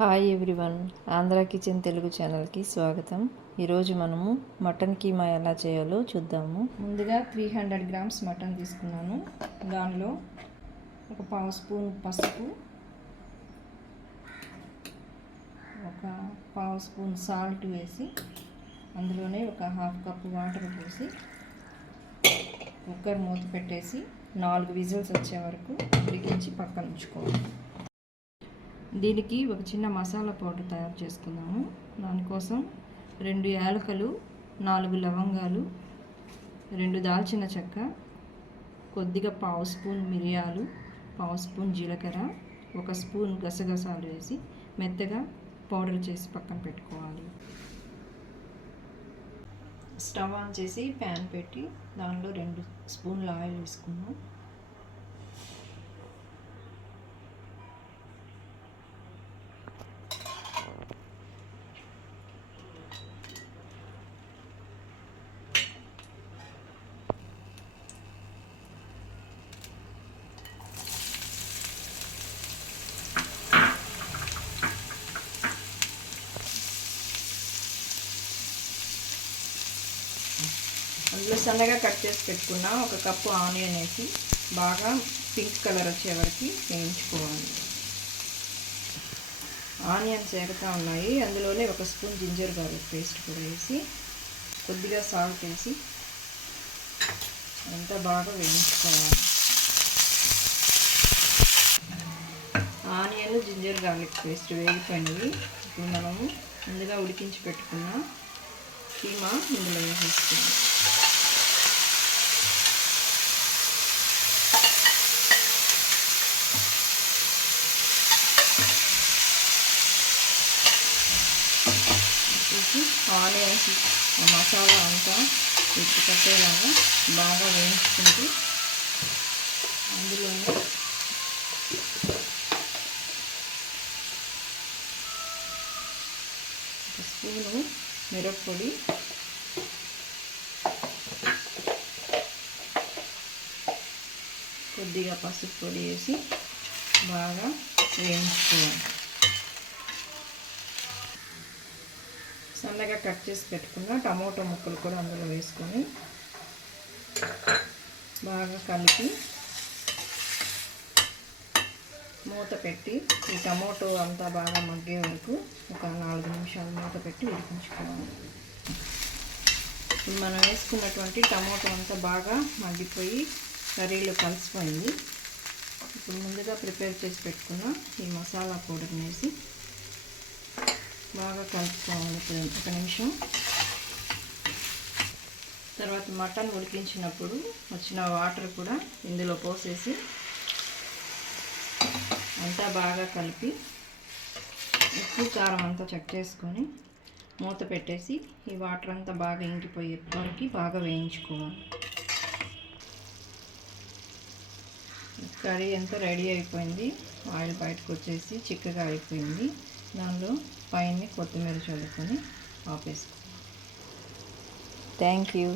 Hi everyone Andhra kitchen Telugu ఛానల్కి స్వాగతం. ఈరోజు మనము మటన్ కీమా ఎలా చేయాలో చూద్దాము. ముందుగా త్రీ హండ్రెడ్ గ్రామ్స్ మటన్ తీసుకున్నాను. దానిలో ఒక పావు స్పూన్ పసుపు ఒక పావు స్పూన్ సాల్ట్ వేసి అందులోనే ఒక హాఫ్ కప్ వాటర్ పోసి కుక్కర్ మూత పెట్టేసి నాలుగు విజిల్స్ వచ్చే వరకు ఉడికించి పక్కన ఉంచుకోవాలి. దీనికి ఒక చిన్న మసాలా పౌడర్ తయారు చేసుకుందాము. దానికోసం రెండు యాలకలు నాలుగు లవంగాలు రెండు దాల్చిన చెక్క కొద్దిగా పావు స్పూన్ మిరియాలు పావు స్పూన్ జీలకర్ర ఒక స్పూన్ గసగసాలు వేసి మెత్తగా పౌడర్ చేసి పక్కన పెట్టుకోవాలి. స్టవ్ ఆన్ చేసి ప్యాన్ పెట్టి దానిలో రెండు స్పూన్ల ఆయిల్ వేసుకున్నాం ఇట్లా సన్నగా కట్ చేసి పెట్టుకున్న ఒక కప్పు ఆనియన్ వేసి బాగా పింక్ కలర్ వచ్చే వరకు వేయించుకోవాలి. ఆనియన్స్ ఎగతా ఉన్నాయి. అందులోనే ఒక స్పూన్ జింజర్ గార్లిక్ పేస్ట్ కూడా వేసి కొద్దిగా సాల్ట్ వేసి అంతా బాగా వేయించుకోవాలి. ఆనియన్ జింజర్ గార్లిక్ పేస్ట్ వేగిపోయినవి. ఇప్పుడు మనము ముందుగా ఉడికించి పెట్టుకున్న కీమా ఇందులో వేసేసుకున్నాం వేసి ఆనియన్స్ మసాలా అంతా ఉప్పు కట్టేలాగా బాగా వేయించుకుంటూ అందులోనే ఒక స్పూను మిరప్పొడి కొద్దిగా పసుపు పొడి వేసి బాగా వేయించుకోవాలి. సన్నగా కట్ చేసి పెట్టుకున్న టమోటో ముక్కలు కూడా అందులో వేసుకొని బాగా కలిపి మూత పెట్టి ఈ టమోటో అంతా బాగా మగ్గే వరకు ఒక నాలుగు నిమిషాలు మూత పెట్టి ఉడికించుకోవాలి. మనం వేసుకున్నటువంటి టమోటో అంతా బాగా మగ్గిపోయి కర్రీలో కలిసిపోయింది. ఇప్పుడు ముందుగా ప్రిపేర్ చేసి పెట్టుకున్న ఈ మసాలా పౌడర్ని వేసి బాగా కలుపుకోవాలి ఇప్పుడు ఒక నిమిషం. తర్వాత మటన్ ఉడికించినప్పుడు వచ్చిన వాటర్ కూడా ఇందులో పోసేసి అంతా బాగా కలిపి ఉప్పు కారం అంతా చెక్ చేసుకొని మూత పెట్టేసి ఈ వాటర్ అంతా బాగా ఇంకిపోయే వరకు బాగా వేయించుకోవాలి. కర్రీ అంతా రెడీ అయిపోయింది. ఆయిల్ బయటకు వచ్చేసి చిక్కగా అయిపోయింది. దానిలో పైన కొత్తిమీర చల్లుకొని ఆపేసుకో. Thank you